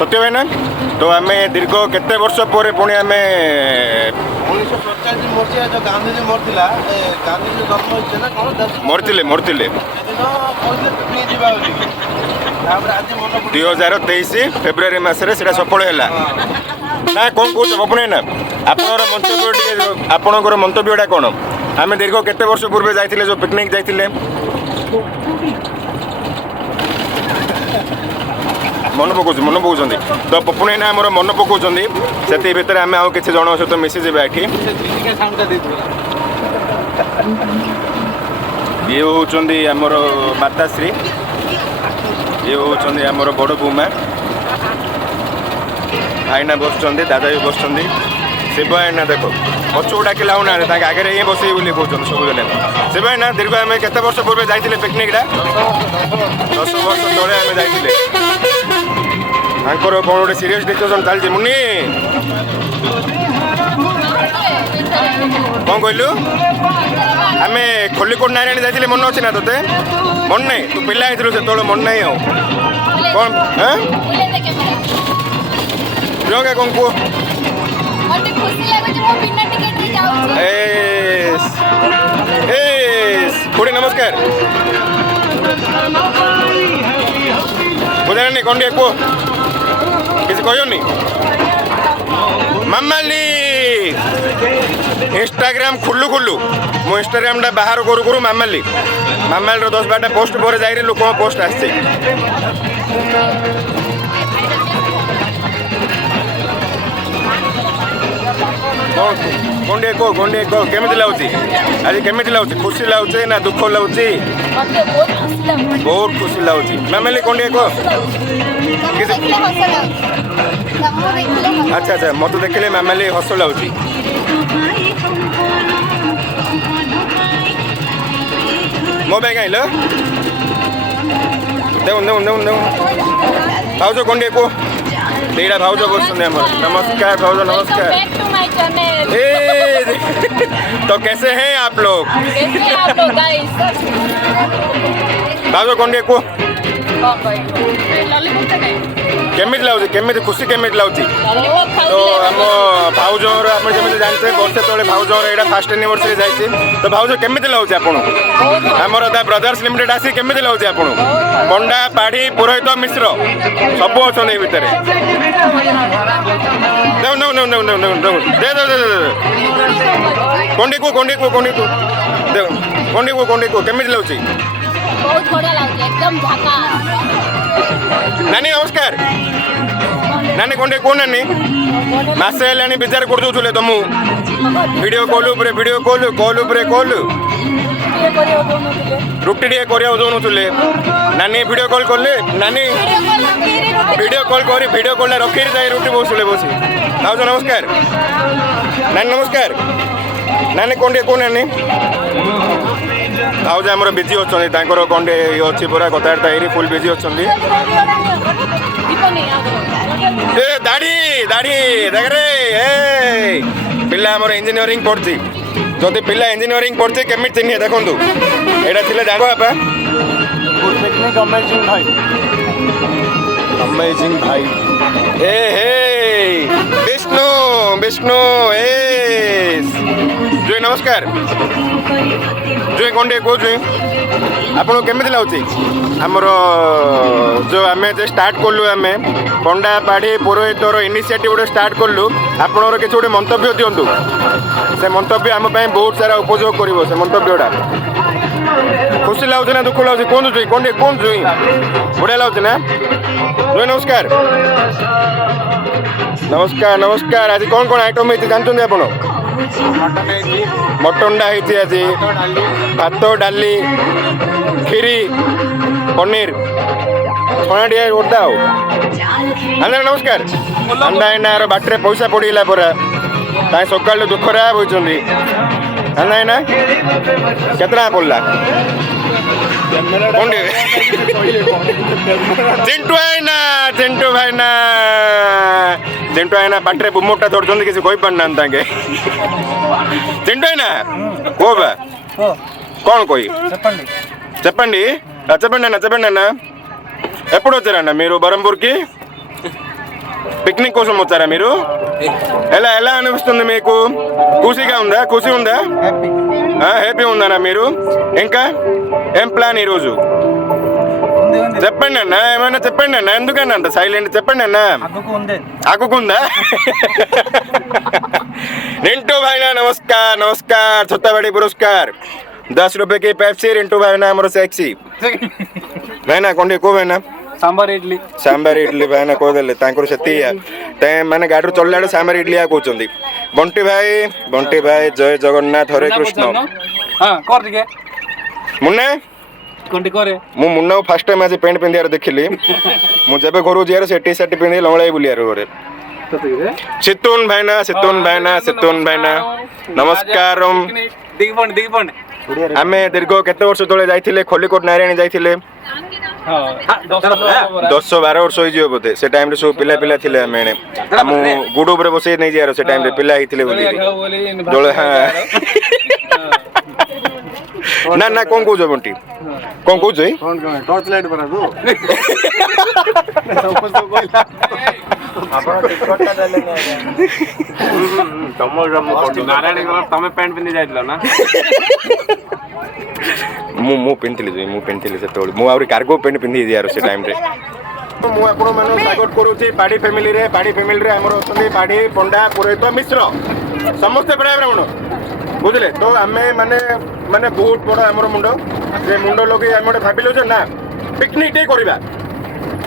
सत्य भाई ना तो आम दीर्घ केते वर्ष पर पुणी आम 1947 मसीहा जो गांधीजी मरथिला गांधीजी जन्म होइছে ना कोन मरतिले मरतिले सेदिन कहले पिकनिक जीवा होछि तापर आज मन 2023 फेब्रुआरी मासरे सेटा सफल हैला ना कौन कौन अपने ना आपनर मंतव्य आपनकर मंतव्यटा कौन आम दीर्घ केते वर्ष पूर्व जाइथिले जो पिकनिक जाइथिले मन पकाउछ तो पपुने ना हमर मन पकाउछ से भितर आम आउ किसी जन सहित मिसी जावा ये होउछन्दी हमर माताश्री ये होउछन्दी हमर बड़ बौमा आईना बसुँच दादा भी बसुँच शिव आईना देख पछू डाक लाउना आगे ये बस बोली कहते सब जन शिव आईना दीर्घ आम केते वर्ष पूर्व जाइए पिकनिकटा 10 वर्ष तले आम जाइए कौन गोटे सीरीयस डिस्कसन चलती मुनि कौन कहलु आम खोलीकोट नारायण जाइए मन अच्छे ना तोते मन ना तू पिला से मन ना कौन प्रियंका कौन कह खुड़ी नमस्कार बुझा नहीं कौन टे कह किसी कहनी मामाली इंस्टाग्राम खुल्लु खुल्लु मो इंस्टाग्राम बाहर करू करू मामाली मामाली 10-12 पोस्ट पर जाइए लोक पोस्ट आसছে कौन टे कह केमी लगुच आज केमी लगुच खुशी लगुचे ना दुख लगुच बहुत खुशी लगुच मामाली कौन टे कह अच्छा अच्छा मत देखिले मामाली हस लगुच मो बैग आइल देउन देउन देउन देउन भाउज कौन टे कह देड़ा भाउज बसुँच नमस्कार भाउज नमस्कार ए तो कैसे हैं आप लोग भाउज कौन टे कह केमी लगुच केमी खुशी केमी लगुच तो आम भाउज आप जानते वर्षे तले भाउज यहाँ फास्ट एनिवर्सरी जाइए तो भाउज केमी लगुच आप आमर द ब्रदर्स लिमिटेड आसी केमी लगुच आप पंडा पाढ़ी पुरोहित मिश्र सब अच्छा भितर कंडी को कंडी को कंडी को कंडी को कंडी को केमी लगुच बहुत बढ़िया लागे एकदम झकास नानी नमस्कार नानी कौन को नानी मासे हेलानी विचार कर दउछले तुम वीडियो कॉल उपरे वीडियो कॉल कॉल उपरे कॉल रुटी टे करिया दउनथुले नानी वीडियो कॉल करले नानी वीडियो कॉल करी वीडियो कॉल रखी जाए रुटी बसुले बसी भाउज नमस्कार नानी नमस्कार नानी कौन टे को नानी भाउज आमर बिजी अच्छा कौन अच्छी पूरा कथबार्ता ये फुल बिजी अच्छा दाढ़ी दाढ़ी देख रे पिला आमर इंजीनियरिंग पढ़ी जदि पिला इंजीनियरिंग पढ़ी केमी चिन्हे देखु यहाँ थी जान बापा अमेजिंग भाई हे हे विष्णु विष्णु जुई नमस्कार जुई कौन टे कह जुई आपको केमी लगुच आमर जो आम स्टार्ट कलु आम पंडा पाढ़ी पुरोहितर इनिशिएटिव गोटे स्टार्ट कलु आपणर किसी गोटे मंतव्य दिंतु से मंतव्य आम बहुत सारा उपयोग कर से मंतव्यटा खुशी लगुच ना दुख लगुच कौन जुई कौन टे कौन जुई बढ़िया लगुच ना जुई नमस्कार नमस्कार नमस्कार आज कौन कौन आइटम होती जानते आप मटनटा होती आज भात डाली खीरी पनीर छणा टे गोटा आंदा नमस्कार अंडा आईना बाटर पैसा पड़ेगा परा सकाल दुख खराब होती आंदा आईना केतना पड़ला चिंटू आईना चिंटू भाईना चिंटू आईना बाटर बुमोटा धरते किसी कही पार ना चिंटू आईना कह बा कौन कही చెప్పండి చెప్పండి అన్న ఎప్పుడు వచ్చారన్న మీరు బరంపూర్కి పిక్నిక్ కోసం వచ్చారా మీరు? ఎలా అనిపిస్తుంది మీకు? ఖుషిగా ఉందా? ఖుషి ఉందా? హ్యాపీ ఉందన్నా మీరు? ఇంకా ఏం ప్లాన్ ఈరోజు? చెప్పండి అన్న, ఏమైనా చెప్పండి అన్న. ఎందుకన్నా అంత సైలెంట్? చెప్పండి అన్న. ఆకుకుందా? रिंटू भाई ना नमस्कार छोटा बड़ी पुरस्कार 10 रुपए की पेप्सी रिंटू भाई ना हमरो सेक्सी भाई ना कोंडी को भाई ना सांबार इडली भाई ना को देले तांकर सेती ते माने गाडरू चललाडो सांबार इडली आ कहउचंदी बंटी भाई जय जगन्नाथ हरे कृष्ण हां कर दिके मुन्ना कोंडी करे मु मुन्ना फर्स्ट टाइम आज पेंट पिंदियार देखिली मु जेबे घरु जियार से टी शर्ट पिंदी लंगळाई बुलियार घरे सितून भाई ना नमस्कार दिगपंड आमे दीर्घ केते वर्ष तळे जाइथिले खोलीकोट नारायणी जाइथिले 10-12 वर्ष होई जियो बोधे से टाइम रे सब पिला थिले आमे हम गुडू ऊपर बसे नै जियार से टाइम रे पिला हिथिले बोली दोळे हां ना कोन को बंटी कोन को जई टॉर्च लाइट बना दो ଆପଣ ଟିକଟଟା ଦେଲେନି ନାରାୟଣ ତମେ ପ୍ୟାଣ୍ଟ ପିନ୍ଧି ଯାଇଥିଲ ନା ମୁଁ ପିନ୍ଧିଥିଲି ସେତେବେଳେ ମୁଁ ଆହୁରି କାର୍ଗୋ ପ୍ୟାଣ୍ଟ ପିନ୍ଧି ଦିଆର ସେ ଟାଇମ୍ରେ ମୁଁ ଆପଣମାନଙ୍କୁ ସ୍ୱାଗତ କରୁଛି ପାଢ଼ୀ ଫ୍ୟାମିଲିରେ ଆମର ଅଛନ୍ତି ପାଢ଼ୀ ପଣ୍ଡା ପୁରୋହିତ ମିଶ୍ର ସମସ୍ତେ ପ୍ରାୟ ବ୍ରାହ୍ମଣ ବୁଝିଲେ ତ ଆମେ ମାନେ ବହୁତ ବଡ଼ ଆମର ମୁଣ୍ଡ ସେ ମୁଣ୍ଡ ଲଗେଇ ଆମେ ଗୋଟେ ଭାବିଲୁ ଯେ ନା ପିକନିକ୍ ଟିକେ କରିବା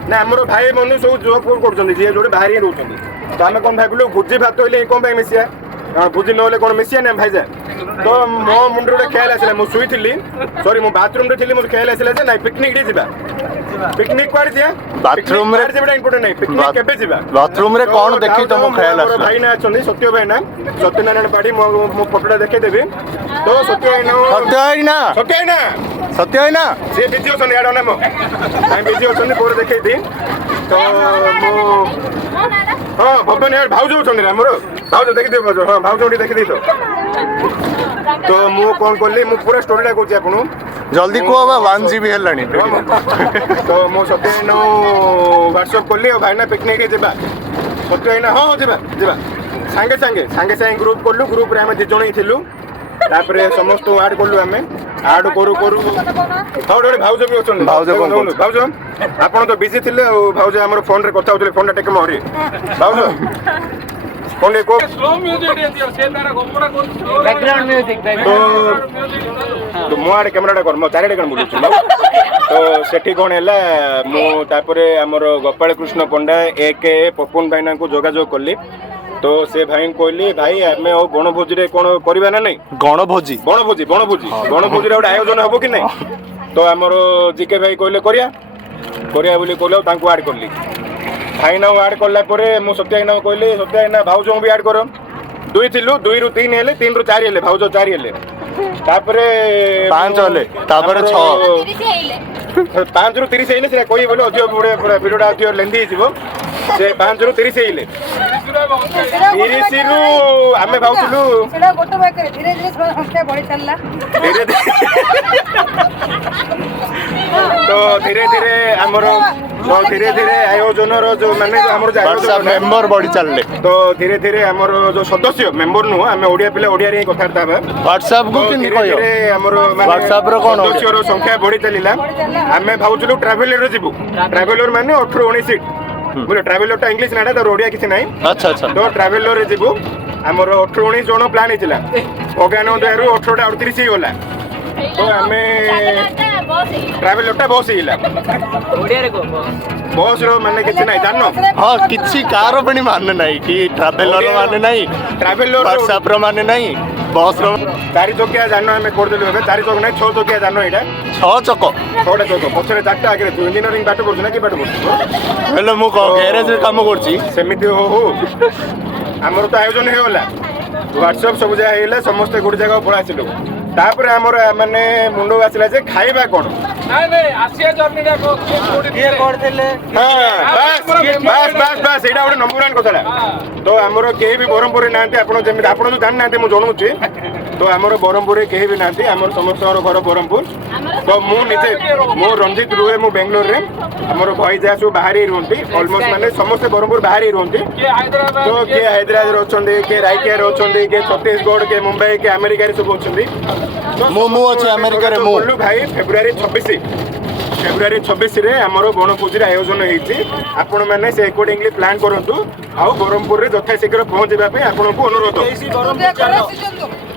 ନା ଆମର ଭାଇ ମାନେ ସବୁ ଜବ୍ କରୁଛନ୍ତି ଯିଏ ଯୋଉଠି ବାହାରି ରହୁଛନ୍ତି ତ ଆମେ କ'ଣ ଭାବିଲୁ ଭୋଜି ଭାତ ହେଲେ କ'ଣ ପାଇଁ ମିଶିବା ଭୋଜି ନହେଲେ କ'ଣ ମିଶିବା ନା ଭାଇଜା ତ ମୋ ମୁଣ୍ଡରେ ଗୋଟେ ଖେୟାଲ ଆସିଲା ମୁଁ ଶୋଇଥିଲି ସରି ମୁଁ ବାଥରୁମ୍ରେ ଥିଲି ମୋର ଖେୟାଲ ଆସିଲା ଯେ ନାଇଁ ପିକନିକ୍ ଟିକେ ଯିବା ପିକନିକ୍ କୁଆଡ଼େ ଯିବା ବାଥରୁମ୍ରେ ଯିବାଟା ଇମ୍ପୋର୍ଟାଣ୍ଟ ନାହିଁ ପିକନିକ୍ କେବେ ଯିବା ବାଥରୁମ୍ରେ କ'ଣ ଦେଖି ତମ ଖେୟାଲ ଆସିଲା ଭାଇନା ଅଛନ୍ତି ସତ୍ୟ ଭାଇନା ସତ୍ୟନାରାୟଣ ପାଢ଼ୀ ମୋ ଫଟୋଟା ଦେଖେଇଦେବି ତ ସତ୍ୟ ଭାଇନା ସେ ବିଜି ଅଛନ୍ତି ଆଡ଼ ନାମ କାଇଁ ବିଜି ଅଛନ୍ତି ପରେ ଦେଖେଇଦି ତ ମୁଁ ହଁ ଭବନ ଭାଉଜ ଅଛନ୍ତି ଆମର ଭାଉଜ ଦେଖିଦିଅ ଭାଉଜ ହଁ ଭାଉଜ ଟିକେ ଦେଖିଦେଇ ତ ମୁଁ କ'ଣ କଲି ମୁଁ ପୁରା ଷ୍ଟୋରିଟା କହୁଛି ଆପଣଙ୍କୁ ଜଲ୍ଦି କୁହ ବା 1 GB ହେଲାଣି ତ ମୁଁ ସତ୍ୟ ଭାଇନା ହ୍ୱାଟ୍ସଆପ୍ କଲି ଆଉ ଭାଇନା ପିକନିକ୍ ଯିବା ସତ୍ୟ ଭାଇନା ହଁ ଯିବା ସାଙ୍ଗେ ସାଙ୍ଗେ ଗ୍ରୁପ୍ କଲୁ ଗ୍ରୁପ୍ରେ ଆମେ 2 ଜଣ ହିଁ ଥିଲୁ ତାପରେ ସମସ୍ତଙ୍କୁ ଆଡ୍ କଲୁ ଆମେ ଆଡ୍ କରୁ ଗୋଟେ ଭାଉଜ ବି ଅଛନ୍ତି ଭାଉଜ ଆପଣ ତ ବିଜି ଥିଲେ ଆଉ ଭାଉଜ ଆମର ଫୋନ୍ରେ କଥା ହଉଥିଲେ ଫୋନ୍ଟା ଟିକେ ମରି ଭାଉଜ ଫୋନ୍ ମୋ ଆଡ଼େ କ୍ୟାମେରାଟା କର ମୋ ଚାରିଆଡ଼େ କ'ଣ ବୁଲୁଛି ତ ସେଠି କ'ଣ ହେଲା ମୁଁ ତାପରେ ଆମର ଗୋପାଳ କୃଷ୍ଣ ପଣ୍ଡା ଏକେ ପପୁନ ଭାଇନାଙ୍କୁ ଯୋଗାଯୋଗ କଲି तो से भाई कहली भाई आम बणभोजी कौन करवा ना नहीं गणभोजी बणभोजी गोटे आयोजन हम कि नहीं तो आमर जिके भाई कहले करिया बोली कहले आड कली भाईना आड कलापर मुझे सत्य भाईना कहली सत्य भाईना भाउज भी आड कर 2 थिलु 2 ରୁ 3 हेले 3 ରୁ 4 हेले भाउज 4 हेले तापरे 5 हेले तापरे 6 5 ରୁ 30 हेले से कोई बोले अधिक वीडियोटा अधिक लेंदी हो से 5 ରୁ 30 हेले 30 ରୁ आमे भाउलु सेडा गोटो बाय करे धीरे धीरे संख्या बढ़ी चलला तो धीरे धीरे हमर धीरे धीरे आयोजन रो जो माने हमर व्हाट्सएप मेंबर बढ़ी चलले तो धीरे धीरे हमर जो सदस्य मेंबर नु आमे ओडिया पिला ओडिया रे कथा ताबा व्हाट्सएप को किन कहियो धीरे हमर माने व्हाट्सएप रो कोन सदस्य रो संख्या बढ़ी चलिला आमे भाउचलु ट्रैवलर रे जिबु ट्रैवलर माने 18 19 सीट बोले ट्रैवलर टा इंग्लिश नाडा तो ओडिया किछि नाही अच्छा तो ट्रैवलर रे जिबु हमर 18 19 जण प्लान हितला भगवान दयारु 18 टा 38 ही होला तो आमे ट्रैवलर टा बस हिला ओडिया रे को बस रो माने किछि नाही जानो हां किछि कार बणी माने नाही कि ट्रैवलर माने नाही ट्रैवलर व्हाट्सएप रो माने नाही बस रो 4 चकिया जानो हमें कर देलु 4 चक नाही 6 चकिया जानो एटा 6 चक 6टा चक पछरे 4टा आगे तू इंजीनियरिंग बात करछ ना कि बात करछ हेलो मु गैरेज रे काम करछि सेमिति हो हमर तो आयोजन हे होला व्हाट्सएप सब जा हेला समस्त गुड जगह पळासिलु तापर हमर माने मुंडो आसिला जे खाइबा कोन नहीं आसिया जर्नीटा को के करथिले हां बस एटा ओडे नंबर 1 कथला तो हमर केही भी बरमपुर नांते आपण जेमि आपण जो जान नांते मु जणुची तो हमर बरमपुर केही भी नांते हमर समस्त घर बरमपुर तो मु निजे मो रंजित रुहे मु बेंगलोर रे हमर भाई जा सब बाहर ही रुहंती ऑलमोस्ट माने समस्त बरहमपुर बाहर ही रुहंती तो के हैदराबाद रे अछंदी के रायकेर अछंदी के छत्तीसगढ़ के मुंबई के अमेरिका रे सब अछंदी मु अच्छे अमेरिका रे मु भाई फेब्रुआरी 26 रे हमरो गणपूजा आयोजन होईची आपण माने से अकॉर्डिंगली प्लान करंतु आ बरहमपुर रे यथा शीघ्र पहुंचबा पे आपण को अनुरोध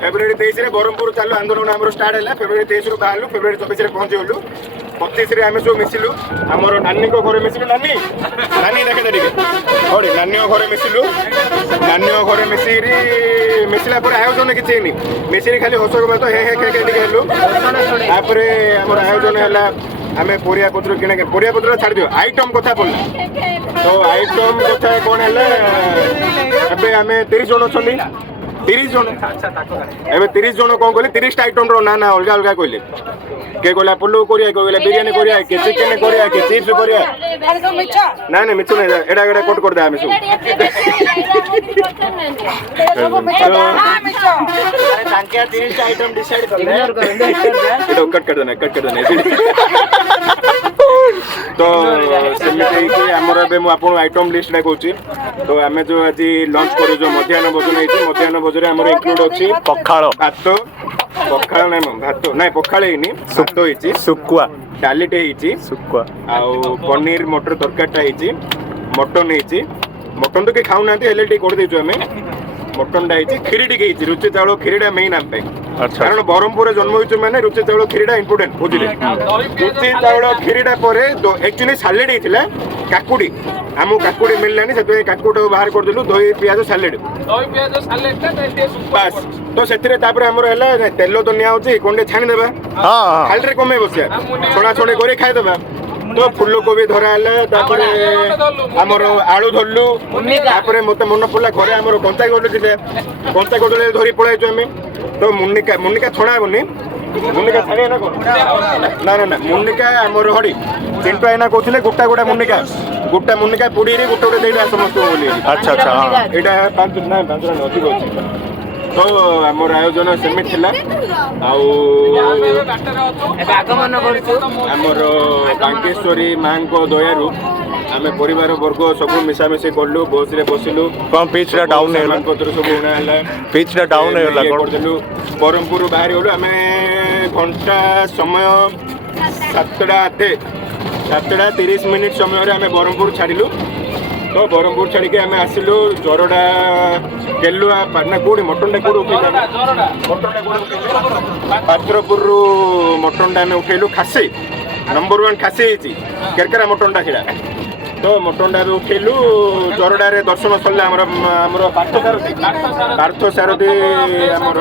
फेब्रुआरी 23 रे बरहमपुर चालू आंदोलन हमरो स्टार्ट हैला फेब्रुआरी 23 रो बाहरलु फेब्रुआरी 24 रे पहुंची गलु 25 रे हम सब मिसिलु हमरो नानी को घरे मिसिलु नानी देखे दे ठीक ओडी नानी को घरे मिसिलु नानी को घरे मिसिला पर आयोजन किछि नि मिसिरी खाली हसक बात हे के ठीक हेलु तापरे हमर आयोजन हैला आमे परिया पत्र किने परिया पत्र छाड़ दियो आइटम कथा बोलला तो आइटम कथा कोन हैला एबे आमे 30 जण छथि 30 जण एबे 30 जण कोन कहले 30 आइटम रो ना अलगा अलगा कहले के गोला पुल्लू कोरिया के गोला बिरयानी कोरिया के चिकन कोरिया के चिप्स कोरिया ना ना मिछु नहीं एडा एडा कोट कर दे आमे सब तांके 30 आइटम डिसाइड करले एडा कट कर देना तो सेमिते कि हमर बे मु आपन आइटम लिस्ट ला कहूची तो हमें जो आज लॉन्च करू जो मध्याह्न भोजन है मध्याह्न भोजन हमर इंक्लूड अछि पखाळ पखाळ नहीं पखाळ हेनी भात होईची सुकुआ डालीटे होईची सुकुआ आ पनीर मटर तरकारीटा होईची मटन होईची मटन तो के खाऊ नांती हेले टी कोड देचु हमें मटन टा होईची खीरी टी होईची रुचि चावल खीरीटा मेन हम पे अच्छा कारण बरहमपुर जन्म होईछु माने रुचि चावल खीरीटा इंपोर्टेंट बुझिले रुचि चावल खीरीटा परे तो एक्चुअली सैलेड हेतिला काकुडी हमु काकुडी मिललानी सेते काकुडी बाहर कर देलु दही पियाज सैलेड बस तो सेतिरे तापर हमर हैला तेलो तो निया होची कोंडे छानी देबा हां खाली रे कमे बसिया छोड़ा छोड़े करे खाइ देबा तो फुलकोबी धरा हैला तापर हमर आलू धरलु तापर मते मन पडला घरे हमर कंचा गोडले दिले कंचा गोडले धरी पळाइछु हमें तो मुन्निका छोड़ा बनी मुन्निका छाड़े ना कोन ना ना ना मुन्निका हमर हडी चिंटू आइना कहथिले गुट्टा गुटा मुन्निका पुडी रे गुट्टा गुटा देला समस्त बोली अच्छा अच्छा एटा 5 ना 5 रन अधिक अछि तो हमर आयोजन सेमिट थिला आउ आगमन करछु हमर बांकेश्वरी मां को दयारु आमे परिवार वर्ग सब मिसामिसी करलु बस रे बसिलु कम पिच रा डाउन हेला पत्र सब उना हला पिच रा डाउन हेला करदेलु बरहमपुर बाहर गलु आमे घंटा समय 7:30 मिनिट समय रे आमे बरहमपुर छाडिलु तो बरहमपुर छाड़ी के आमे आसिलु जोरडा केलुआ पाटना कोडी मटनडा कोडी उठेला मटनडा कोडी पात्रपुर रु मटनडा आमे उठेलु खासी नंबर 1 खासी हिची केरकरा मटनडा खिडा तो मटनडा रे उठेलु जोरडा रे दर्शन सल्ला हमर पार्थ सारथी हमर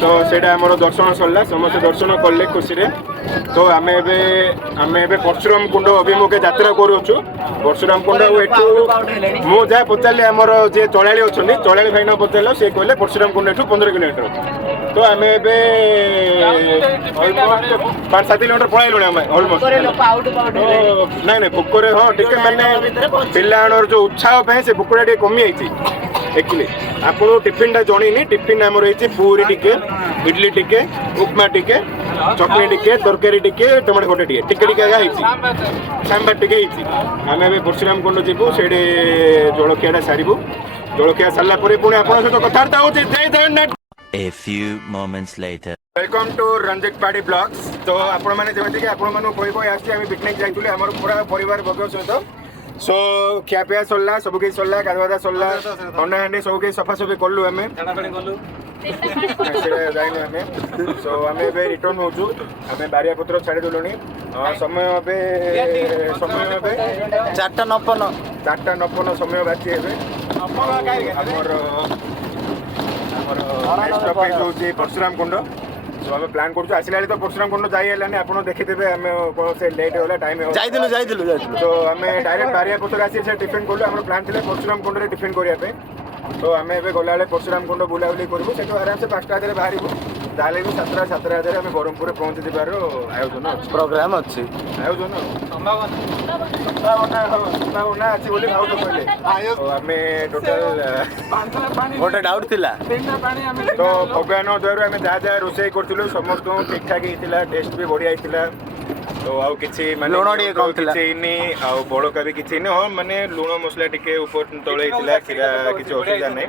तो सेडा हमर दर्शन सल्ला समस्त दर्शन करले खुशी रे तो आमे एबे परशुराम कुंड अभिमुखे यात्रा करूछु परशुराम कुंड एठू मु जा पचाले हमर जे चलाळी अछनी चलाळी भाई न पचालो से कहले परशुराम कुंड एठू 15 किलोमीटर तो आमे एबे ऑलमोस्ट 5-7 किलोमीटर पळाइलो हम ऑलमोस्ट नहीं भुकरे हां टिके माने पिलाणर जो उत्साह पे से भुकड़ा टे कमी आइची एक्चुअली आपको टिफिन टा जणीनी टिफिन हमर होईची पूरी टिके इडली टिके उपमा टिके चटनी टिके तरकारी टिके टमाटो खटा टिके टिके टिके आइची सांबार टिके आइची आमे बे परशुराम कुंड जीवु सेडे जळखियाडा सारिबु जळखिया सारला परे पुणे आपन सहित कथार्ता होचे जय Jagannath A few moments later. Welcome to Ranjit Padhi blogs तो आपण माने जेमति कि आपण मानु कोइ कोइ आसी हामी पिकनिक जाइतुले हमर पूरा परिवार बग सहित सो ख्यापिया सल्ला सब के सल्ला गाधवादा सल्ला अंडा हांडी सब के सफा सफी करलु हमें जाइने हमें सो हमें बे रिटर्न होजु हमें बारिया पत्र छाडी देलुनी समय 4:59 समय बाकी हेबे हमर स्टॉपेज होची परशुराम कुंड सो हमें प्लान करछु आसिला तो परशुराम कुंड जाई हेलानी आपण देखिथिबे हमें कोन से लेट होला टाइम हो जाई दिलु तो हमें डायरेक्ट बारिया पत्र आसी से टिफिन करलु हमर प्लान थिले परशुराम कुंड रे टिफिन करिया पे तो हमें एबे गलाले परशुराम कुंड बुलाउली करबो सेतो आराम से 5टा बजे बाहरिबो ଯାହେଲେ ବି 7:30 ଆମେ ବ୍ରହ୍ମପୁରରେ ପହଞ୍ଚିଯିବାର ଆୟୋଜନ ଅଛି। ପ୍ରୋଗ୍ରାମ ଅଛି। ଆୟୋଜନ ସମ୍ଭାବନା ଅଛି ବୋଲି ଭାଉଜ କହିଲେ। ତ ଆମେ ଟୋଟାଲ ଗୋଟେ ଡାଉଟ୍ ଥିଲା। ତ ଭଗବାନ ଦୟାରୁ ଆମେ ଯାହା ଯାହା ରୋଷେଇ କରୁଥିଲୁ ସମସ୍ତଙ୍କୁ ଠିକ୍ ଠାକ୍ ହେଇଥିଲା, ଟେଷ୍ଟ ବି ବଢ଼ିଆ ହେଇଥିଲା। ତ ଆଉ କିଛି ମାନେ ଲୁଣ ଟିକେ କମ୍ ଥିଲା। କିଛି ହେଇନି, ଆଉ ବଳକା ବି କିଛି ହେଇନି। ହଁ ମାନେ ଲୁଣ ମସଲା ଟିକେ ଉପର ତଳେ ହେଇଥିଲା, କ୍ଷୀରା କିଛି ଅସୁବିଧା ନାହିଁ।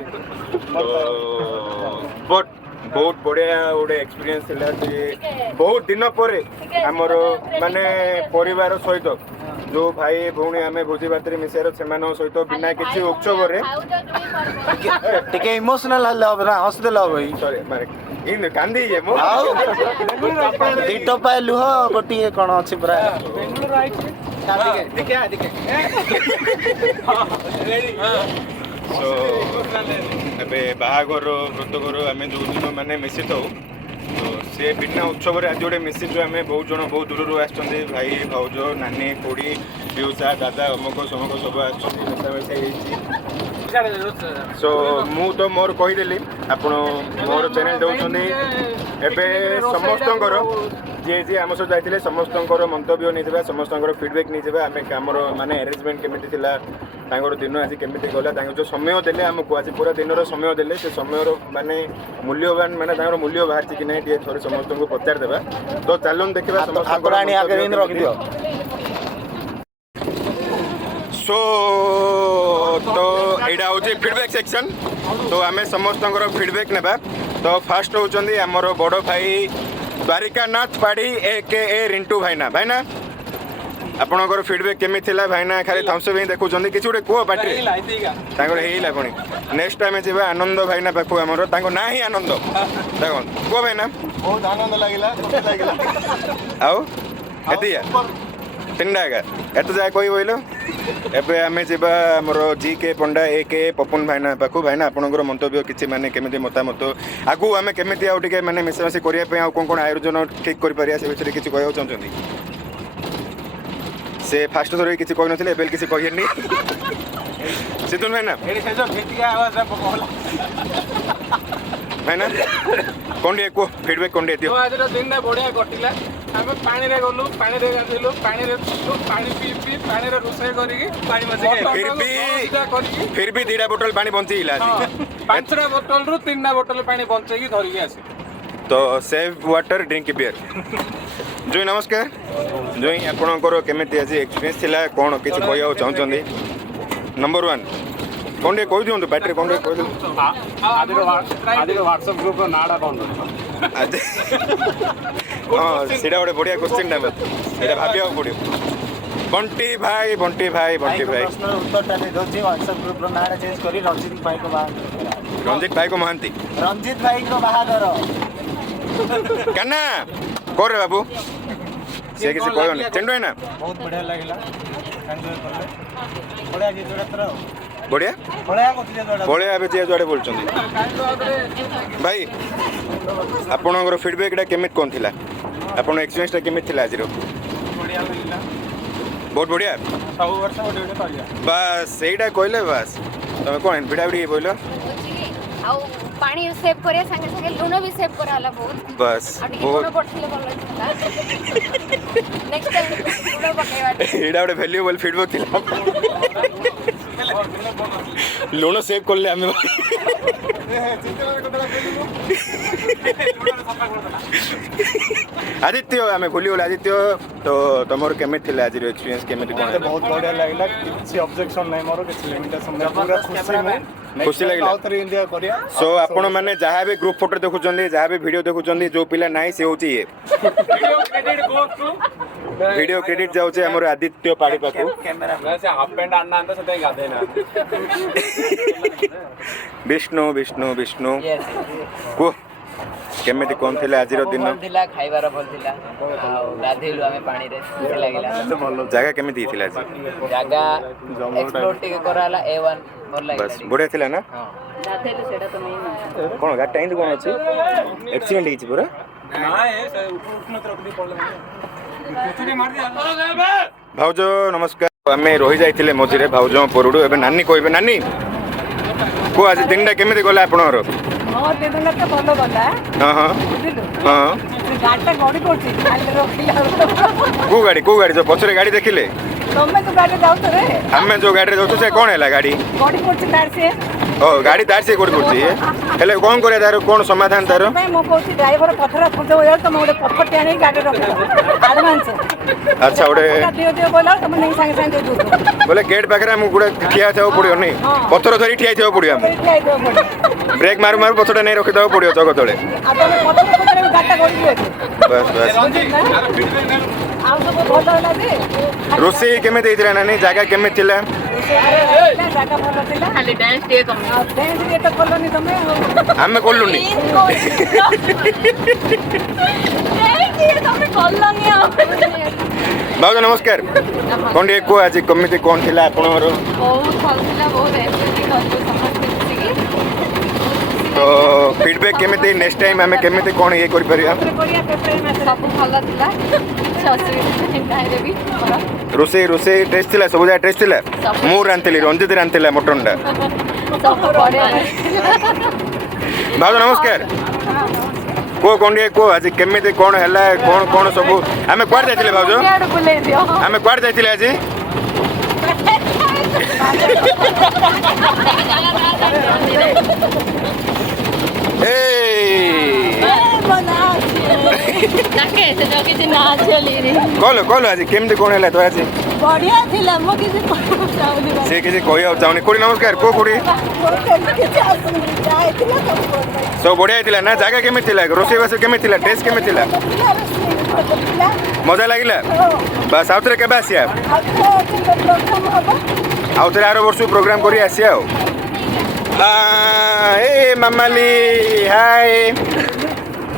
ତ ବଟ୍ ବହୁତ ବଢ଼ିଆ ଗୋଟେ ଏକ୍ସପିରିଏନ୍ସ ଥିଲା ଯେ ବହୁତ ଦିନ ପରେ ଆମର ମାନେ ପରିବାର ସହିତ ଯୋଉ ଭାଇ ଭଉଣୀ ଆମେ ଭୋଜି ଭାତରେ ମିଶିବାର ସେମାନଙ୍କ ସହିତ ବିନା କିଛି ଉତ୍ସବରେ ଟିକେ ଇମୋସନାଲ ହେଲେ ହବ ନା, ହସିଦେଲେ ହବ କି? ସରି ମାନେ ଇନ୍ କାନ୍ଦିଯିଏ ମୁଁ ଆଉ ଦି ଟୋପାଏ ଲୁହ ଗୋଟିଏ କଣ ଅଛି ପୁରା। ତ ଏବେ ବାହାଘର ବ୍ରତଘର ଆମେ ଯୋଉଦିନ ମାନେ ମିଶିଥାଉ ତ ସେ ବିନା ଉତ୍ସବରେ ଆଜି ଗୋଟେ ମିଶିଛୁ ଆମେ ବହୁତ ଜଣ ବହୁତ ଦୂରରୁ ଆସିଛନ୍ତି, ଭାଇ ଭାଉଜ ନାନୀ ଖୁଡ଼ି ପିଉସା ଦାଦା ଅମକ ସମକ ସବୁ ଆସିଛନ୍ତି, ମିଶାମିଶା ହେଇଛି। ସୋ ମୁଁ ତ ମୋର କହିଦେଲି, ଆପଣ ମୋର ଚ୍ୟାନେଲ ଦେଉଛନ୍ତି ଏବେ ସମସ୍ତଙ୍କର ଯିଏ ଯିଏ ଆମ ସହିତ ଯାଇଥିଲେ ସମସ୍ତଙ୍କର ମନ୍ତବ୍ୟ ନେଇଯିବା, ସମସ୍ତଙ୍କର ଫିଡ଼ବ୍ୟାକ୍ ନେଇଯିବା। ଆମେ ଆମର ମାନେ ଆରେଞ୍ଜମେଣ୍ଟ କେମିତି ଥିଲା, ତାଙ୍କର ଦିନ ଆଜି କେମିତି ଗଲା, ତାଙ୍କ ଯେଉଁ ସମୟ ଦେଲେ ଆମକୁ ଆଜି ପୁରା ଦିନର ସମୟ ଦେଲେ, ସେ ସମୟର ମାନେ ମୂଲ୍ୟବାନ ମାନେ ତାଙ୍କର ମୂଲ୍ୟ ବାହାରିଛି କି ନାହିଁ ଟିକେ ଥରେ ସମସ୍ତଙ୍କୁ ପଚାରିଦେବା। ତ ଚାଲୁନ ଦେଖିବା ସମସ୍ତଙ୍କର ଆଣି ଆଗରେ ମନ୍ତବ୍ୟ ଏମିତି ରଖିଦିଅ। ସୋ ତ ଏଇଟା ହେଉଛି ଫିଡ଼ବ୍ୟାକ୍ ସେକ୍ସନ୍। ତ ଆମେ ସମସ୍ତଙ୍କର ଫିଡ଼ବ୍ୟାକ୍ ନେବା। ତ ଫାଷ୍ଟ ହେଉଛନ୍ତି ଆମର ବଡ଼ ଭାଇ ଦ୍ୱାରିକାନାଥ ପାଢ଼ୀ AKA ରିଣ୍ଟୁ ଭାଇନା। ଭାଇନା ଆପଣଙ୍କର ଫିଡ଼ବ୍ୟାକ୍ କେମିତି ଥିଲା? ଭାଇନା ଖାଲି ଥମ୍ସଅପ୍ ହିଁ ଦେଖୁଛନ୍ତି, କିଛି ଗୋଟେ କୁହ ପାଟିରେ। ତାଙ୍କର ହେଇଲା ପୁଣି। ନେକ୍ସଟ ଆମେ ଯିବା ଆନନ୍ଦ ଭାଇନା ପାଖକୁ, ଆମର ତାଙ୍କ ନାଁ ହିଁ ଆନନ୍ଦ। ଦେଖନ୍ତୁ କୁହ ଭାଇନା। ବହୁତ ଆନନ୍ଦ ଲାଗିଲା, ଖୁସି ଲାଗିଲା। ଆଉ ଏତିକି ତିନିଟା ଏକା ଏତେ ଯାହା କହିବ କହିଲ। ଏବେ ଆମେ ଯିବା ଆମର GK ପଣ୍ଡା AKA ପପୁନ ଭାଇନା ପାଖକୁ। ଭାଇନା ଆପଣଙ୍କର ମନ୍ତବ୍ୟ କିଛି ମାନେ କେମିତି ମତାମତ, ଆଗକୁ ଆମେ କେମିତି ଆଉ ଟିକେ ମାନେ ମିଶାମିଶି କରିବା ପାଇଁ ଆଉ କ'ଣ କ'ଣ ଆୟୋଜନ ଠିକ୍ କରିପାରିବା ସେ ବିଷୟରେ କିଛି କହିବାକୁ ଚାହୁଁଛନ୍ତି? ସେ ଫାଷ୍ଟ ଥର କିଛି କହିନଥିଲେ, ଏବେ କିଛି କହିନି। ସିଦ୍ଧୁନ ଭାଇନା ଭାଇନା କ'ଣ ଟିକେ କୁହ, ଫିଡ଼ବ୍ୟାକ୍ କ'ଣ ଟିକେ ଦିଅ। ଆଜିର ଦିନଟା ବଢ଼ିଆ କଟିଲା। ଆମେ ପାଣିରେ ଗଲୁ, ପାଣିରେ ଗାଧେଇଲୁ, ପାଣିରେ ପାଣି ପିଇ ପାଣିରେ ରୋଷେଇ କରିକି ଫିର୍ ବି 2ଟା ବୋଟଲ ପାଣି ବଞ୍ଚିଲା। 5ଟା ବୋତଲରୁ 3ଟା ବୋତଲ ପାଣି ବଞ୍ଚେଇକି ଧରିକି ଆସିଲୁ। ତ ସେଭ୍ ୱାଟର ଡ୍ରିଙ୍କ ବିୟର। ଜୁଇ ନମସ୍କାର। ଜୁଇ ଆପଣଙ୍କର କେମିତି ଆଜି ଏକ୍ସପିରିଏନ୍ସ ଥିଲା, କ'ଣ କିଛି କହିବାକୁ ଚାହୁଁଛନ୍ତି? ନମ୍ବର 1 କ'ଣ ଟିକେ କହିଦିଅନ୍ତୁ, ପାଟିରେ କ'ଣ ଟିକେ କହିଦିଅନ୍ତୁ। ହ୍ୱାଟ୍ସଆପ୍ ଗ୍ରୁପ୍ର ନାଁଟା କ'ଣ? ଆଜି ହଁ ସେଇଟା ଗୋଟେ ବଢ଼ିଆ କୋଶ୍ଚିନ୍ଟା, ସେଇଟା ଭାବିବାକୁ ପଡ଼ିବ। ବଣ୍ଟି ଭାଇ ବଣ୍ଟି ଭାଇ ବଣ୍ଟି ଭାଇ ପ୍ରଶ୍ନର ଉତ୍ତରଟା ଦେଇଦେଉଛି। ହ୍ୱାଟ୍ସଆପ୍ ଗ୍ରୁପ୍ର ନାଁଟା ଚେଞ୍ଜ କରି ରଞ୍ଜିତ ଭାଇଙ୍କ ବାହାଘର। ରଞ୍ଜିତ ଭାଇକୁ ମହାନ୍ତି। ରଞ୍ଜିତ ଭାଇଙ୍କ ବାହାଘର। କାହ୍ନା କରେ ବାବୁ, ସେ କିଛି କହିବନି। ଚେଣ୍ଡୁ ଭାଇନା ବହୁତ ବଢ଼ିଆ ଲାଗିଲା, ଏନ୍ଜୟ କଲେ। ବଢ଼ିଆ ଗୀତ ଏଥର ଆଉ। ବଢ଼ିଆ ବଢ଼ିଆ କରୁଥିଲେ ବଢ଼ିଆ ଏବେ ଯିଏ ଯୁଆଡ଼େ ବୋଲୁଛନ୍ତି। ଭାଇ ଆପଣଙ୍କର ଫିଡ଼ବ୍ୟାକ୍ଟା କେମିତି କ'ଣ ଥିଲା? ଆପଣଙ୍କ ଏକ୍ସପିରିଏନ୍ସଟା କେମିତି ଥିଲା ଆଜିର? ବଢ଼ିଆ ଲାଗିଲା। ବହୁତ ବଢ଼ିଆ। ସବୁ ବର୍ଷ ଗୋଟେ ଗୋଟେ କରିବା। ବାସ୍ ସେଇଟା କହିଲେ ବାସ୍। ତମେ କ'ଣ ଭିଡ଼ା ଭିଡ଼ି ବୋଇଲ? ଆଉ ପାଣି ସେଭ୍ କରିବା ସାଙ୍ଗେ ସାଙ୍ଗେ ଲୁଣ ବି ସେଭ୍ କରାହେଲା ବହୁତ। ବାସ୍ ଆଉ ଟିକେ ବହୁତ ଲୁଣ ପଡ଼ିଥିଲେ ଭଲ ହେଇଥାନ୍ତା। ନେକ୍ସଟ ଟାଇମ୍ ଲୁଣ ପକେଇବା। ଏଇଟା ଗୋଟେ ଭ୍ୟାଲୁଏବଲ୍ ଫିଡ଼ବ୍ୟାକ୍ ଥିଲା। ଲୁଣ ସେଭ୍ କଲେ ଆମେ ଆଦିତ୍ୟ ଆମେ ଭୁଲିଗଲୁ। ଆଦିତ୍ୟ ତ ତମର କେମିତି ଥିଲା ଆଜିର ଏକ୍ସପିରିଏନ୍ସ, କେମିତି କ'ଣ? ବହୁତ ବଢ଼ିଆ ଲାଗିଲା, କିଛି ଅବଜେକ୍ସନ୍ ନାହିଁ ମୋର, କିଛି ଲିମିଟେସନ୍ ନାହିଁ। ପୁରା ଖୁସି ମୁଁ। ଖୁସି ଲାଗିଲା। ଆଉଥରେ ଇଣ୍ଡିଆ କରିବା। ସୋ ଆପଣମାନେ ଯାହା ବି ଗ୍ରୁପ୍ ଫଟୋ ଦେଖୁଛନ୍ତି, ଯାହା ବି ଭିଡ଼ିଓ ଦେଖୁଛନ୍ତି, ଯେଉଁ ପିଲା ନାହିଁ ସେ ହେଉଛି ଇଏ। ଭିଡ଼ିଓ କ୍ରେଡିଟ୍ ଯାଉଛି ଆମର ଆଦିତ୍ୟ ପାଢ଼ୀ ପାଖକୁ। ବିଷ୍ଣୁ ବିଷ୍ଣୁ ବିଷ୍ଣୁ କୁହ କେମିତି କ'ଣ ଥିଲା ଆଜିର ଦିନ? ଭଲ ଥିଲା, ଖାଇବାର ଭଲ ଥିଲା, ଆଉ ଗାଧେଇଲୁ ଆମେ ପାଣିରେ, ଖୁସି ଲାଗିଲା। ଜାଗା କେମିତି ହେଇଥିଲା ଆଜି? ଜାଗା ଏକ୍ସପ୍ଲୋର ଟିକେ କରାହେଲା, A1 ଭଲ ଲାଗିଲା। ବାସ୍ ବଢ଼ିଆ ଥିଲା ନା? ହଁ ଗାଧେଇଲୁ ସେଇଟା ତ ମେନ୍। କ'ଣ ଗାଡ଼ିଟା ଏମିତି କ'ଣ ଅଛି? ଆକ୍ସିଡେଣ୍ଟ ହେଇଛି ପୁରା? ଭାଉଜ ନମସ୍କାର। ଆମେ ରହିଯାଇଥିଲେ ମଝିରେ ଭାଉଜ ପରୁଡ଼ୁ, ଏବେ ନାନୀ କହିବେ। ନାନୀ କୁହ ଆଜି ଦିନଟା କେମିତି ଗଲା ଆପଣଙ୍କର? ମୋ ଦିନ ତ ଭଲ ଗଲା ହଁ ହଁ ବୁଝିଲୁ ହଁ ଗାଡ଼ିଟା ଗଡ଼ି ପଡ଼ୁଛି ଖାଲି ରଖିଲା କୋଉ ଗାଡ଼ି ଯୋଉ ପଛରେ ଗାଡ଼ି ଦେଖିଲେ ତମେ ତ ଗାଡ଼ି ଯାଉଛ ରେ ଆମେ ଯୋଉ ଗାଡ଼ିରେ ଯାଉଛୁ ସେ କ'ଣ ହେଲା ଗାଡ଼ି ଗଡ଼ି ପଡ଼ୁଛି ତାର ସିଏ ଓ ଗାଡ଼ି ତାର ସେ କୋଉଠି ପଡ଼ୁଛି ହେଲେ କ'ଣ କରିବା ତାର କ'ଣ ସମାଧାନ ତାର ସେଥିପାଇଁ ମୁଁ କହୁଛି ଡ୍ରାଇଭର ପଥର ଖୋଜ ଯାଉ ତମେ ଗୋଟେ ପଥରଟି ଆଣିକି ଗାଡ଼ି ରଖିବ ଆଡ଼ଭାନ୍ସ ଆଚ୍ଛା ଗୋଟେ ଦିଅ ଦିଅ ବୋଇଲା ତମେ ନେଇ ସାଙ୍ଗେ ସାଙ୍ଗେ ଦେଇ ଦେଉଛ ବୋଲେ ଗେଟ୍ ପାଖରେ ଆମକୁ ଗୋଟେ ଠିଆ ହେବାକୁ ପଡ଼ିବ ନାଇଁ ପଥର ଧରି ଠିଆ ହେଇଥିବାକୁ ପଡ଼ିବ ଆମକୁ ଠିଆ ହେଇଥିବ ପଡ଼ିବ ବ୍ରେକ୍ ମାରୁ ମାରୁ ପଛଟା ନେଇ ରଖିଦେବାକୁ ପଡ଼ିବ ଚକ ତଳେ ଆଉ ତମେ ପଥର ଖୋଜରେ ଗାଡ଼ିଟା ଗଡ଼ିଯିବ ବାସ୍ ବାସ୍ ଆଉ ସବୁ ଭଲ ହେଲା ଯେ ରୋଷେଇ କେମିତି ହେଇଥିଲା ନାନୀ ଜାଗା କେମିତି ଥିଲା ଜାଗା ଭଲ ଥିଲା ଖାଲି ଡ୍ୟାନ୍ସ ଟିକେ କମ ଆଉ ଡ୍ୟାନ୍ସ ଟିକେ ତ କଲନି ତମେ ଆମେ କଲୁନି ଭାଉଜ ନମସ୍କାର କ'ଣ ଟିକେ କୁହ ଆଜି କେମିତି କ'ଣ ଥିଲା ଆପଣଙ୍କର ବହୁତ ଭଲ ଥିଲା ବହୁତ ଏନର୍ଜି କଲୁ ସମସ୍ତେ ମିଶିକି ତ ଫିଡ଼ବ୍ୟାକ୍ କେମିତି ନେକ୍ସଟ ଟାଇମ୍ ଆମେ କେମିତି କ'ଣ ଇଏ କରିପାରିବା ସବୁ ଭଲ ଥିଲା କିଛି ଅସୁବିଧା ନାହିଁ ବି ମୋର ରୋଷେଇ ଟେଷ୍ଟ ଥିଲା ସବୁ ଯାକ ଟେଷ୍ଟ ଥିଲା ମୁଁ ରାନ୍ଧିଥିଲି ରଞ୍ଜିତ ରାନ୍ଧିଥିଲା ମଟନଟା ସବୁ ବଢ଼ିଆ ଭାଉଜ ନମସ୍କାର କୁହ କ'ଣ ଟିକେ କୁହ ଆଜି କେମିତି କ'ଣ ହେଲା କ'ଣ ସବୁ ଆମେ କୁଆଡ଼େ ଯାଇଥିଲେ ଭାଉଜ ବୁଲେଇ ଦିଅ ଆମେ କୁଆଡ଼େ ଯାଇଥିଲେ ଆଜି କହିଲ ଆଜି କେମିତି କ'ଣ ହେଲା ତ ଆଜି ବଢିଆ ଥିଲା ମୁଁ କିଛି ଚାହୁଁନି ସେ କିଛି କହିବାକୁ ଚାହୁଁନି ଖୁଡ଼ି ନମସ୍କାର କୁହ ଖୁଡ଼ି କିଛି ଆସୁନି ଯାଇଥିଲା ସବୁ ବଢ଼ିଆ ହେଇଥିଲା ନା ଜାଗା କେମିତି ଥିଲା ରୋଷେଇବାସ କେମିତି ଥିଲା ଟେଷ୍ଟ କେମିତି ଥିଲା ମଜା ଲାଗିଲା ବାସ୍ ଆଉଥରେ କେବେ ଆସିବା ଆଉଥରେ ଆର ବର୍ଷକୁ ପ୍ରୋଗ୍ରାମ କରି ଆସିବା ଆଉ ଏ ମାମାଲି ହାଏ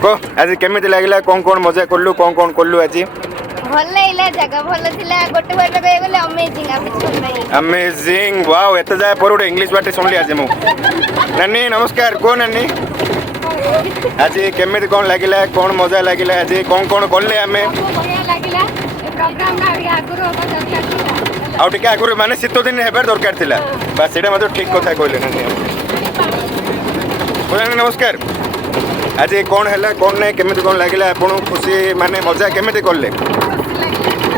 କହ ଆଜି କେମିତି ଲାଗିଲା କ'ଣ ମଜା କଲୁ କ'ଣ କଲୁ ଆଜି ଭଲ ଲାଗିଲା ଜାଗା ଭଲ ଥିଲା ଗୋଟେ ୱାର୍ଡରେ କହିବାକୁ ଗଲେ ଅମେଜିଂ ଆଉ କିଛି ଭଲ ନାହିଁ अमेजिंग वाओ एत जाए पर गोटे इंग्लिश बाटे शुणली आज मु नानी नमस्कार को नानी आज केमिति कौन लगिला कौन मजा लगिला आज कौन कले आमे बढ़िया लागला ए प्रोग्राम ना आगुरो होबा दरकार थिला आउ टिके आगुर माने शीत दिन हेबार दरकार थिला बस सेटा मते ठीक कथा कहले नानी नानी नमस्कार आज कौन हैला कौन नै केमिति कौन लगिला आपन खुशी माने मजा केमिति करले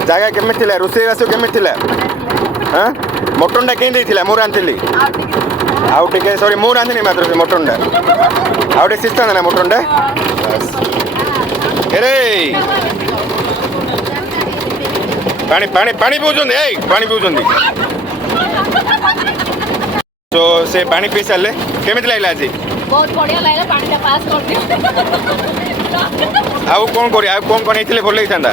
जागा केमिति थिला रोसे वासो केमिति थिला हाँ मटनटा के मु रांधि आउ टे सॉरी मु रांधि मात्र से मटनटा आउ टे सिस्ता ना मटनटा अरे पानी पानी पानी पीउछन ए पानी पीउछन तो से पानी पी सारे केमिति लागला आज बहुत बढ़िया लागला पानीटा पास कर दियो आउ कोन करी आउ कोन हेतिले भल हेइतांदा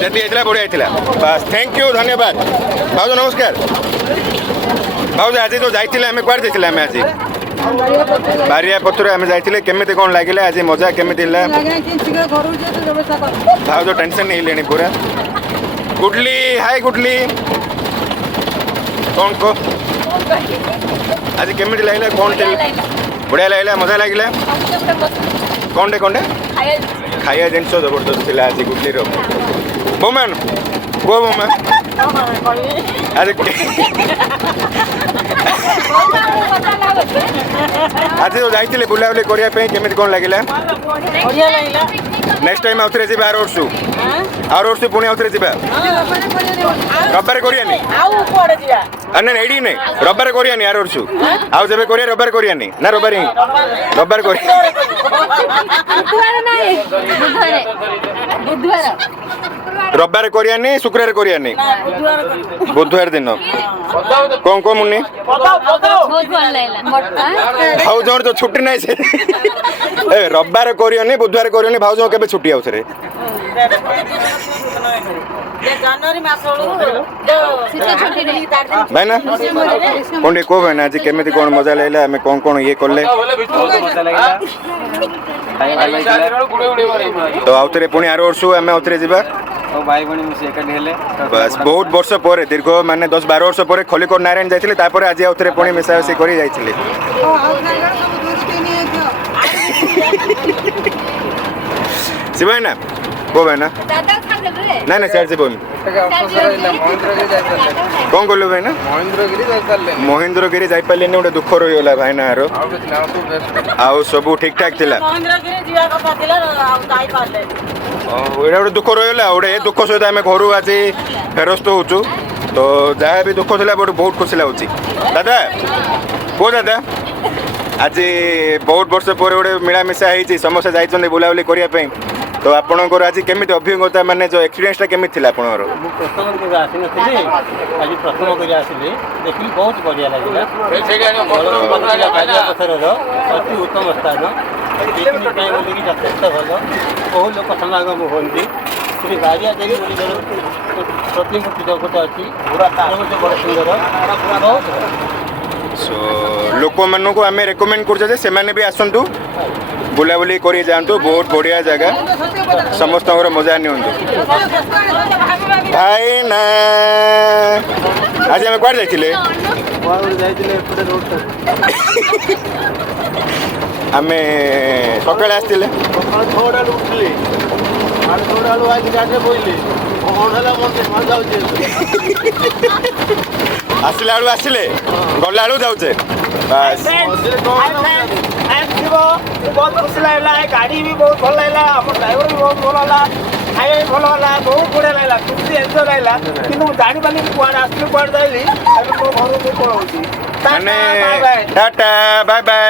जति हेतिला बढ़िया हेतिला बस थैंक यू धन्यवाद भाउज नमस्कार भाउज आज तो जाइतिले हमें कुआर जाइतिले हमें आज बारिया पत्र हमें जाइतिले केमिति कोन लागिला आज मजा केमिति हिला भाउज टेंशन नहीं लेनी पूरा गुडली हाय गुडली कौन को आज केमिति लागिला कौन बढ़िया लागिला मजा लागिला कौन टे खाया जिनस जबरदस्त थी आज गुडली बोमान गो बोमान आज आज तो जाइए बुलाबुली करने केमी कौन लगे नेक्स्ट टाइम आउे जी आर वर्ष पुणी आउे जी रबार करियानी ना एडी नहीं रबार करियानी आर वर्ष आउ जब करिया रबार करियानी ना रबार ही रबार कर रबार करियानी शुक्रवार करियानी बुधवार दिन कौन कौन मुन्नी भाउज तो छुट्टी ना से रबार करियानी बुधवार करियानी भाउज के छुट्टी आउ थे भाई ना कौन कह भाई आज केमी कौन मजा लगला आम कौन कौन ये कले तो आउ थे पुणी आर वर्ष आम आउ थे जा भाई भाई मिसी एकाठी हेले बस बहुत वर्ष पर दीर्घ माने 10-12 वर्ष पर खलिकोट नारायण जाइथिले तापर आज आउथरे पुणी मिसामिसी करी जाइथिले शिवाय ना को भाईना दादा खाने रे ना ना सियाड़ से बोल कौन कहलु भाईना महेंद्रगिरी जाई पालेनी गोटे दुख रही गला भाईना हारो आउ सब ठीक ठाक थिला ମହେନ୍ଦ୍ରଗିରି ଯିବା କଥା ଥିଲା ଆଉ ଯାଇପାରିଲେ ଏଇଟା ଗୋଟେ ଦୁଃଖ ରହିଗଲା ଗୋଟେ ଏ ଦୁଃଖ ସହିତ ଆମେ ଘରୁ ଆଜି ଫେରସ୍ତ ହଉଛୁ ତ ଯାହା ବି ଦୁଃଖ ଥିଲା ବଟ୍ ବହୁତ ଖୁସି ଲାଗୁଛି ଦାଦା କୁହ ଦାଦା ଆଜି ବହୁତ ବର୍ଷ ପରେ ଗୋଟେ ମିଳାମିଶା ହେଇଛି ସମସ୍ତେ ଯାଇଛନ୍ତି ବୁଲାବୁଲି କରିବା ପାଇଁ ତ ଆପଣଙ୍କର ଆଜି କେମିତି ଅଭିଜ୍ଞତା ମାନେ ଯେଉଁ ଏକ୍ସପିରିଏନ୍ସଟା କେମିତି ଥିଲା ଆପଣଙ୍କର ମୁଁ ପ୍ରଥମ କେବେ ଆସିନଥିଲି ଆଜି ପ୍ରଥମ କରି ଆସିଲି ଦେଖିଲି ବହୁତ ବଢ଼ିଆ ଲାଗିଲା ବାରିଆ ପଥରର ଅତି ଉତ୍ତମ ସ୍ଥାନ ପିକନିକ୍ ପାଇଁ ବୋଲିକି ଯଥେଷ୍ଟ ଭଲ ବହୁ ଲୋକ ସମାଗମ ହୁଅନ୍ତି ସେଠି ବାରିଆ ଦେବୀ ବୋଲି ଜଣେ ପ୍ରତିମୂର୍ତ୍ତି ଗୋଟେ ଅଛି ଗୋଟେ ବଡ଼ ସୁନ୍ଦର ବହୁତ ଭଲ ସୋ ଲୋକମାନଙ୍କୁ ଆମେ ରେକମେଣ୍ଡ କରୁଛେ ଯେ ସେମାନେ ବି ଆସନ୍ତୁ ବୁଲାବୁଲି କରି ଯାଆନ୍ତୁ ବହୁତ ବଢ଼ିଆ ଜାଗା ସମସ୍ତଙ୍କର ମଜା ନିଅନ୍ତୁ ଭାଇ ନା ଆଜି ଆମେ କୁଆଡ଼େ ଯାଇଥିଲେ ଯାଇଥିଲେ ଏପଟେ ରୋଡ଼ ଆମେ ସକାଳେ ଆସିଥିଲେ ସକାଳ 6ଟାରୁ ଉଠିଲି 6ଟାରୁ ଆଜି ଗାଡ଼ିରେ ବୋଇଲି କ'ଣ ହେଲା ମତେ ଯାଉଛି ଆସିଲା ବେଳୁ ଆସିଲେ ଗଲା ବେଳୁ ଯାଉଛେ ବାସ୍ ବହୁତ ଖୁସି ଲାଗିଲା ଗାଡ଼ି ବି ବହୁତ ଭଲ ଲାଗିଲା ଆମ ଡ୍ରାଇଭର ବି ବହୁତ ଭଲ ହେଲା ଖାଇବା ବି ଭଲ ହେଲା ବହୁତ ବଢ଼ିଆ ଲାଗିଲା ଖୁସି ଏନ୍ଜୟ ଲାଗିଲା କିନ୍ତୁ ମୁଁ ଜାଣିପାରିଲି କୁଆଡ଼େ ଆସିଲି କୁଆଡ଼େ ଯାଇଲି ଏବେ ମୋ ଘରକୁ ପଳାଉଛି ମାନେ ଟାଟା ବାଏ ବାଏ